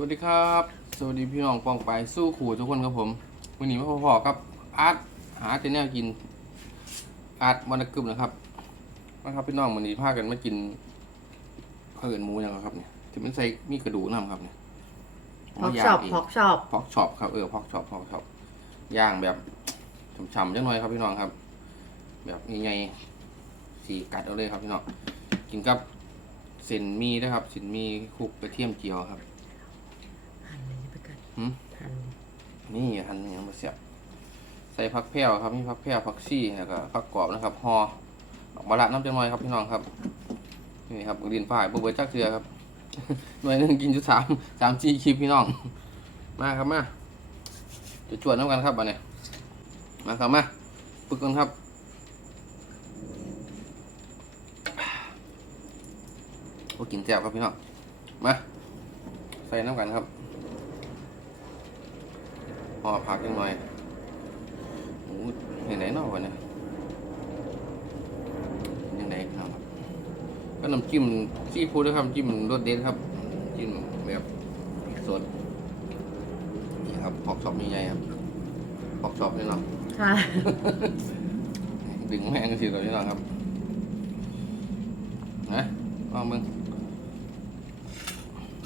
วัสดีครับ สวัสดีพี่น้องปองไปสู้ขู่ทุกคนครับผมวันนี้มาพอๆครับอาร์ตหาแต่แนวกินอาร์ตวันกึมนะครับมาครับพี่น้องวันนี้พากันมากินเพิ่นหมูอย่างครับเนี่ยที่มันใส่มีกระดูกน้ำครับเนี่ยพอกย่าชองบเงพอกชอบพอกช็อปครับเออพอกช็อปพอกช็อปย่างแบบฉ่ำๆจังหน่อยครับพี่น้องครับ แบบใหญ่ๆสีกัดเอาเลยครับพี่น้องกินกับเส้นหมีนะครับเส้นหมีคลุกกระเทียมเจียวครับ หั่นเลยไปกัน หืมหั่นนี่หั่นอย่างมาเสียบ ใส่ผักแพรวครับมีผักแพรวผักชีแล้วก็ผักกรอบนะครับห่อดอกมะระน้ำจังหน่อยครับพี่น้องครับนี่ครับดินฝ่ายบเบิร์จักเทือครับ หน่วยหนึ่งกินจุดสามสามจีคลิปพี่น้อง มาครับมาจะจวดน้ำกันครับอันนี้มาครับมาปึกกันครับโอ้กินแซ่บครับพี่น้องมาใส่น้ำกันครับ พอพักยังหน่อยโอ้ยไหนๆเนอกวะเนี่ยยังไงครับ ก็น้ำจิ้มซีฟู้ดด้วยครับน้ำจิ้มรสเด็ดครับ จิ้มแบบสดนี่ครับพอกช็อปใหญ่ๆครับพอกช็อปนี่เนาะค่ะ ดึงแม่งกันสิตัวนี้เนาะครับนะลองมึง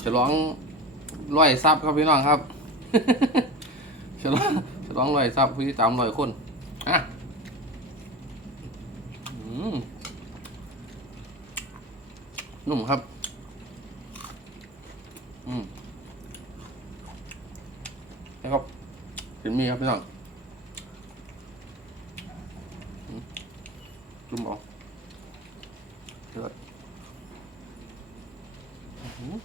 จะร้องร้อยซับครับพี่น้องครับ ฉลองฉลองร้อยซับผู้ที่ตามร้อยคนอะอืมนุ่มครับ อืมแล้วก็เป็นมีครับพี่น้องจุ่มเอาเลิศอื้อหือ อืม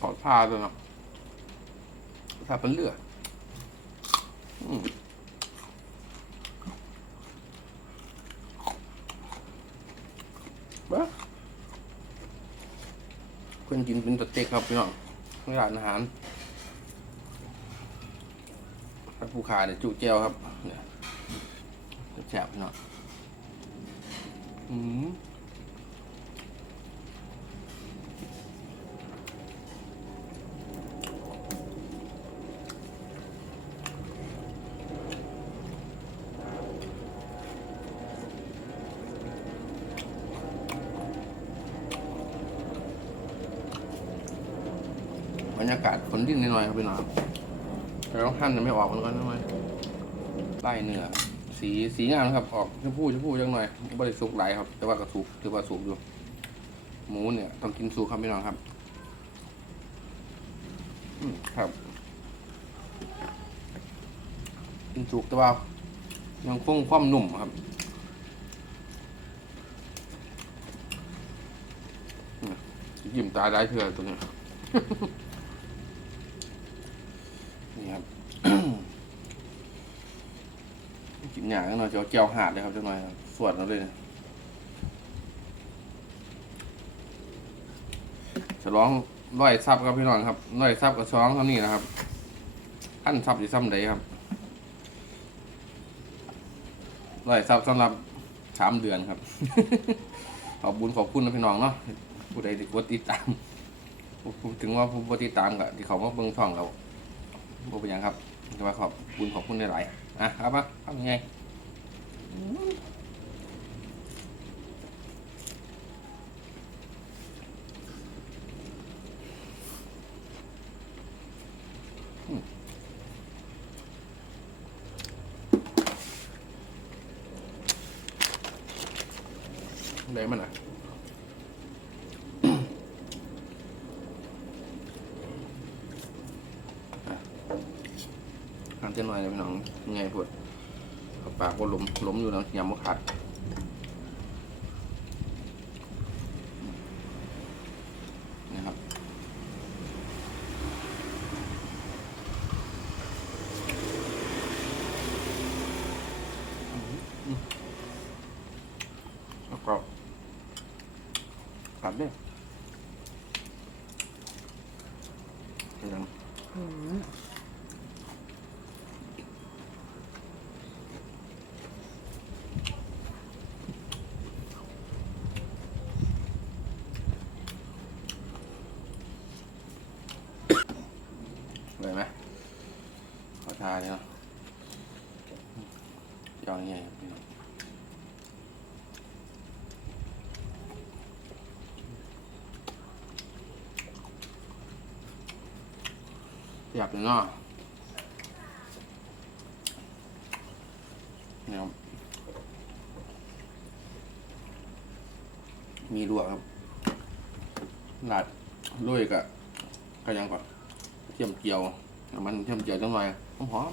ขอทาด้วยนะทาเป็นเลือดบ้าเพื่อนกินเป็นสเต็กครับพี่น้องในร้านอาหารพัดภูขาเนี่ยจุเจลครับเนี่ยแซ่บพี่น้องอืมากาศฝนดินนิดหน่อยครับพี่น้องครับแต่ต้องหั่นยังไม่ออกมันก็น้อยไล่เนื้อสีสีงามนะครับออกชมพูชมพูจังหน่อยบริสุกหลครับ แต่ว่าก็สุกถือว่าสุกอยู่ หมูเนี่ยต้องกินสุกครับพี่น้องครับครับ กินสุกแต่ว่ายังคงความนุ่มครับยิ้มตาได้เถื่อตัวเนี้ยครับ กิน อย่างนั้นหน่อยจะเอาแก้วหาดเลยครับจังหน่อยครับสวดเราเลยนะฉลองร้อยซับครับพี่น้องครับร้อยซับกับช้องเท่านี้นะครับ อันซับอยู่ซ้ำใดครับร้อยซับสำหรับสามเดือนครับ ขอบบุญขอบคุณนะพี่น้องเนาะผู้ใดที่กดติดตามถึงว่าผู้ติดตามกับที่เขามาเบิ่งช่องเราบ่เป็นยังครับแต่ว่าขอบคุณขอบคุณหลายๆอะครับมาทำยังไง อืมได้มันอะหันเส้นหน่อยนะพี่น้องไงปวด ปากก็ล้มล้มอยู่นะยำมะขาดนะครับแล้วก็ขาดด้วยเดี๋ยวนะ อืม ยอดใหญ่ครับพี่น้อง อยากเลยเนาะเนี่ครับมีลวกครับหลาดลุยกับก็ยังก่อนเทียมเจียว มันเทียมเจียวจังหน่อยหอม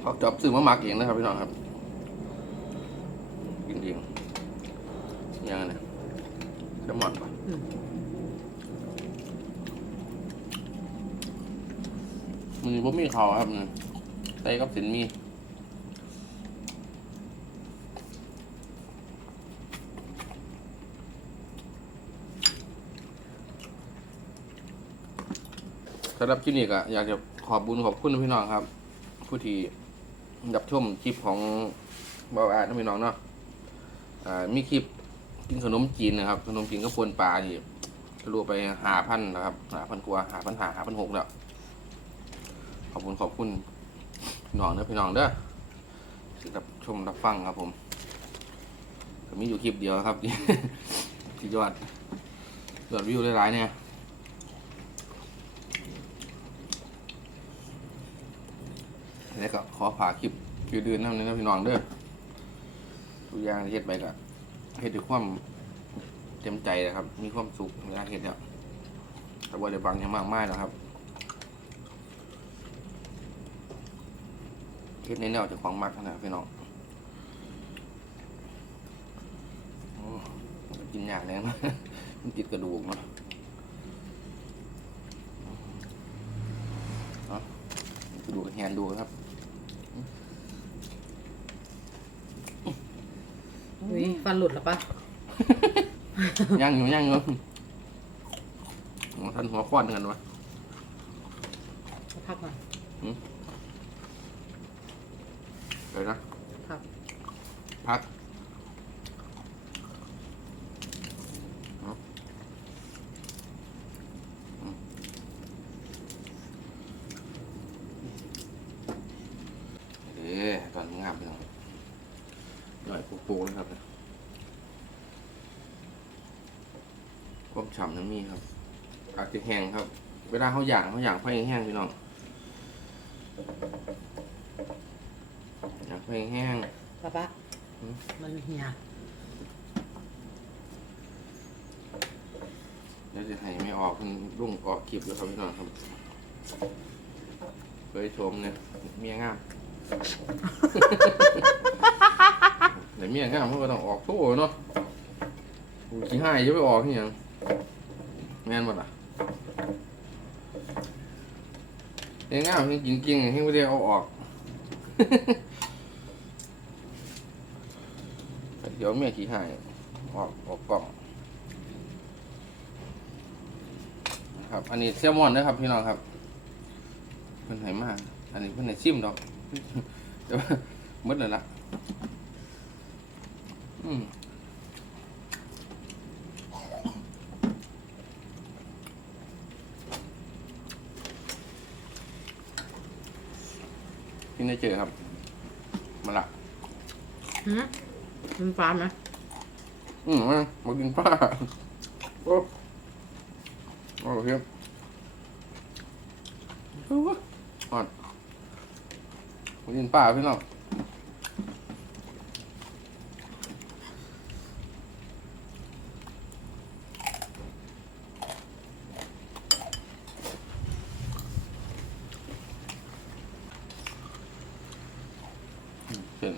เขาจับซื้อมาหมักเองนะครับพี่น้องครับกินเองยังไงเนี่ยจะหมดปะอืมมันนี้ผมมีเขาวครับนี่ใส่กับสินมีสำหรับคลิปนี้ก็อยากจะขอบบุญขอบคุณพี่น้องครับ ผู้ที่ รับชมคลิปของบาวอาดนะพี่น้องเนาะอ่ามีคลิปกินขนมจีนนะครับ ขนมจีนก็ปนปลาที่ทะลุไปหาพันนะครับหาพันกว่าหาพันหาหาพันหกแล้วขอบคุณขอบคุณพี่น้องเด้อพี่น้องเด้อที่รับชมรับฟังครับผมมีอยู่คลิปเดียวครับที่ยอดยอดวิวหลายๆเนี่ย แล้วก็ข อฝาคลิปคิวเดือนนั่นนะพี่น้องเด้อทุกอย่างเฮ็ดไปก็เฮ็ดด้วยความเต็มใจนะครับ มีความสุขเวลาเฮ็ดเนี่ยแต่ว่าได้บางอย่างมากมายนะครับเฮ็ดในแนวจากของมักนะพี่น้องกินยากเลยนะมันติดกระดูกเนาะกระดูกแฮนดูครับ อุ้ย ฟันหลุดแล้วปะ ย่างอยู่ย่างอยู่โอ้ท่านหัวควันกันวะเอาพักก่อนเดี๋ยวนะ พัก พักเอาอืมเอ๊ะตอนงามไปหน่อยหน่อยปูๆนะครับเนี่ย ความฉ่ำน้ำมีครับ อาจจะแห้งครับ เวลาเขาย่างเขาย่างไฟแห้งๆพี่น้องย่างไฟแห้งป้าปะอืม มันเหี่ยเดี๋ยวจะให้ไม่ออกมันรุ่งเกาะคลิปเลยครับพี่น้องครับเคยชมเนี่ยเมียงาม ไหนเมียงามมันก็ต้องออกโซ่เนาะกูขี้ให้จะไปออกที่ยัง แม่นหมดอะเมียงามจริงจริงๆให้ไม่ได้เอาออกเดี๋ยวเมียขี้ให้ออกออกกล่องครับ อันนี้แซลมอนนะครับพี่น้องครับเพิ่นให้มาก อันนี้เพิ่นให้ชิมดอกแต่ว่าหมดแล้วล่ะอืม กินได้เจอครับมาละหืมมันฟ้าไหมอืมมามากินป้าโอ้โอ้เพียบโอ้ฮอดมากินป้าพี่น้อง อื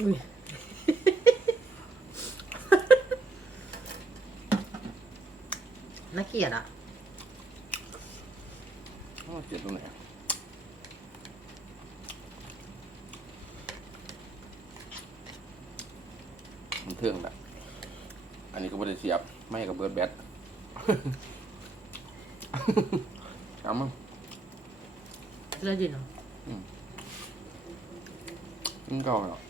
น่าเกลียดอะอ้าวเจ็บตรงไหนมันเทื่องแบบอันนี้ก็บริเสียบ ไม่กับเบิร์ดแบตจำมั้งเลือดยินเหรอมันเก่าแล้วอ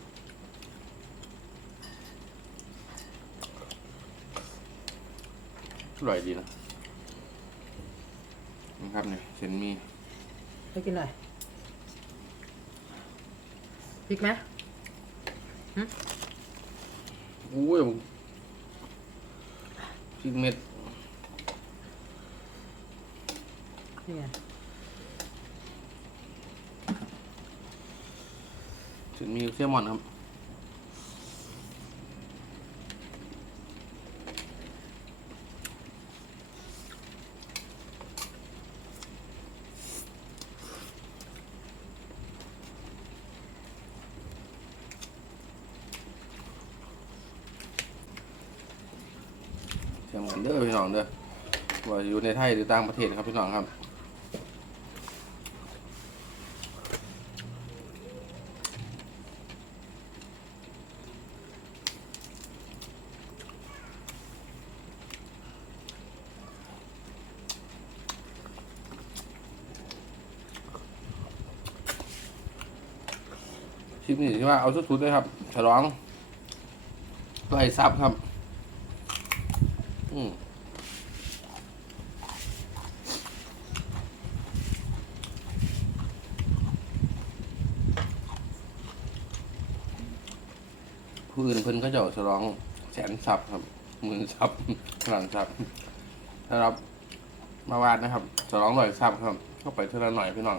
ร่อยดีนะนะครับเนี่ยเส้นหมีไปกินหน่อยพริกไหมอุ้ยพริกเม็ดนี่ไงเส้นหมีเซลมอนครับ งเหมือนเด้อพี่น้องเด้อว่าอยู่ในไทยหรือต่างประเทศครับพี่น้องครับคลิปนี้ที่ว่าเอาสุดๆเลยครับ ฉลองไล่ซับครับ อืมผู้อื่นเพิ่นก็จะฉลองแสนซับครับหมื่นซับล้านซับถ้ารับมาวาดนะครับฉลองร้อยซับครับ เข้าไปเท่าหน่อยพี่น้อง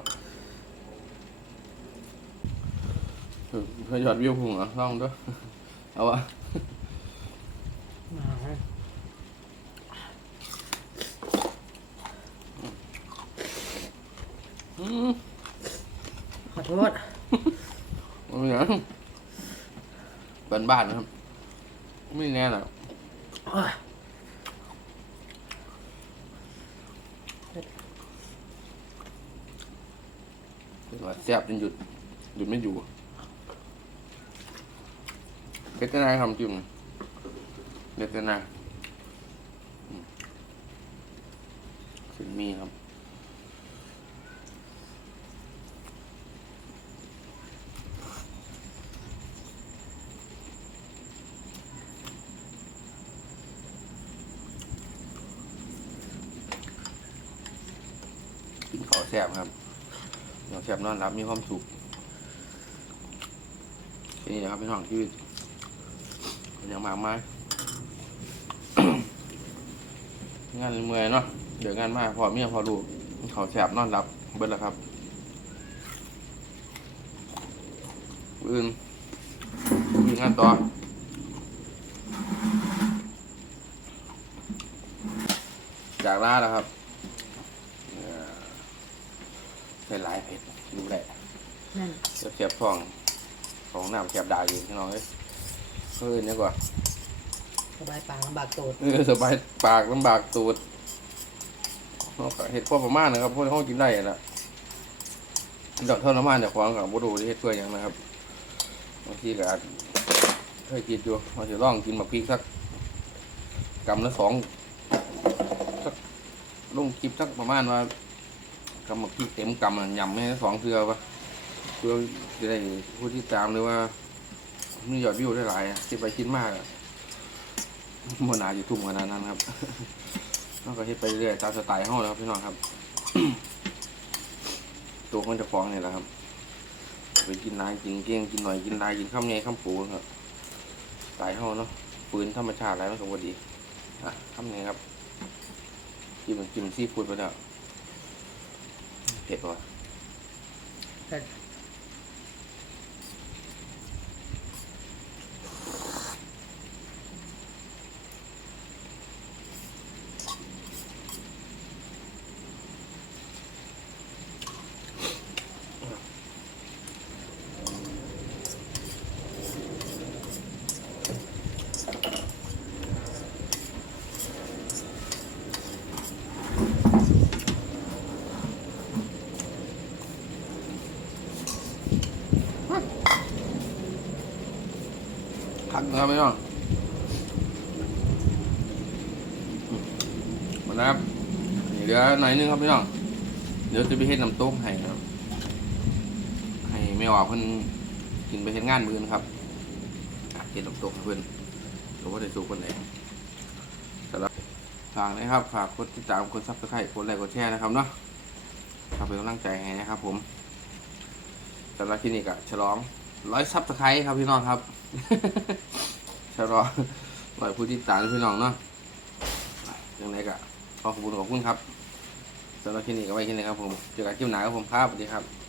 เออเพื่อยอดวิวพุงเหรอลองด้วยเอาวะ มา อืม ขอโทษเอาอย่างบ้านบ้านนะครับ ไม่แน่หรอกโอ้ยเป็นว่าแซ่บจนหยุด หยุดไม่อยู่เด็ดแต่นายทำจิ้มเด็ดแต่นายขึ้นมีครับ กินข้าวแซ่บครับนอนแซ่บนอนรับมีความสุขนี่นะครับพี่น้องชีวิตย่างมากมายงานเมื่อยเนาะเดี๋ยวงานมากพอเมียพอลูกกินข้าแซ่บนอนรับเบิดแล้วครับอื่นอื่นงานต่อจากลาแล้วครับ ใส่หลายเผ็ดดูแหละนั่นเสียบเสียบฟองของน้ำเสียบดาอยู่พี่น้องเอ้ยเฮ้ยนี่กว่าสบายปากลำบากโตดเออสบายปากลำบากตูดเอาก็เห็ดพอประมาณนะครับพวกเขากินได้แหละดอกเท่าน้ำมันจากของกับบูดูที่เห็ดเพื่ออย่างนะครับบางทีก็อาจเคยกินอยู่เราจะลองกินหมากพริกสักกำละสองสักลงคลิปสักประมาณว่ากำหมากพริกเต็มกำอะยำให้สองเทือปะเพื่อจะได้ผู้ที่ตามหรือว่ามียอดวิวได้หลายอะคิดไปคิดมากอะมันอาจจะทุ่มขนาดนั้นครับเราก็เฮ็ดไปเรื่อยตามสไตล์ห้องนะครับพี่น้องครับ ตัวคนจะฟ้องเนี่ยแหละครับ ไปกินนายกินเก้งกินหน่อยกินนายกินข้าวไงข้าวปูครับสไตล์ห้องเนาะปืนธรรมชาติอะไรมันก็บ่ดีอะข้าวไงครับจิ้มน้ำจิ้มซีฟู้ดไปแล้ว เผ็ด ดผักนะครับพี่น้องมหมดแล้วครับนี่เหลือหน่อยนึงครับพี่น้อง เดี๋ยวจะไปเฮ็ดน้ำต้มให้ครับ ให้แม่ว่าเพิ่นกินไปเฮ็ดงานมื้อนะครับเฮ็ดน้ำต้มให้เพิ่นหรือว่าได้สู้คนไหนสำหรับฝากนะครับ ฝากกดติดตามกดซับสไครต์กดไลค์กดแชร์นะครับเนาะครับเป็นกำลังใจให้นะครับผมสำหรับคลินิกอะฉลอง ร้อยซับสไครต์ครับพี่น้องครับฉลอร้อยผู้ติดตามพี่น้องเนาะยังไงก็ขอขอบคุณขอบคุณครับสำหรับคลิปนี้ก็ไว้คลินิกครับผมเจอกันคลิปหน้าครับผมครับสวัสดีครับ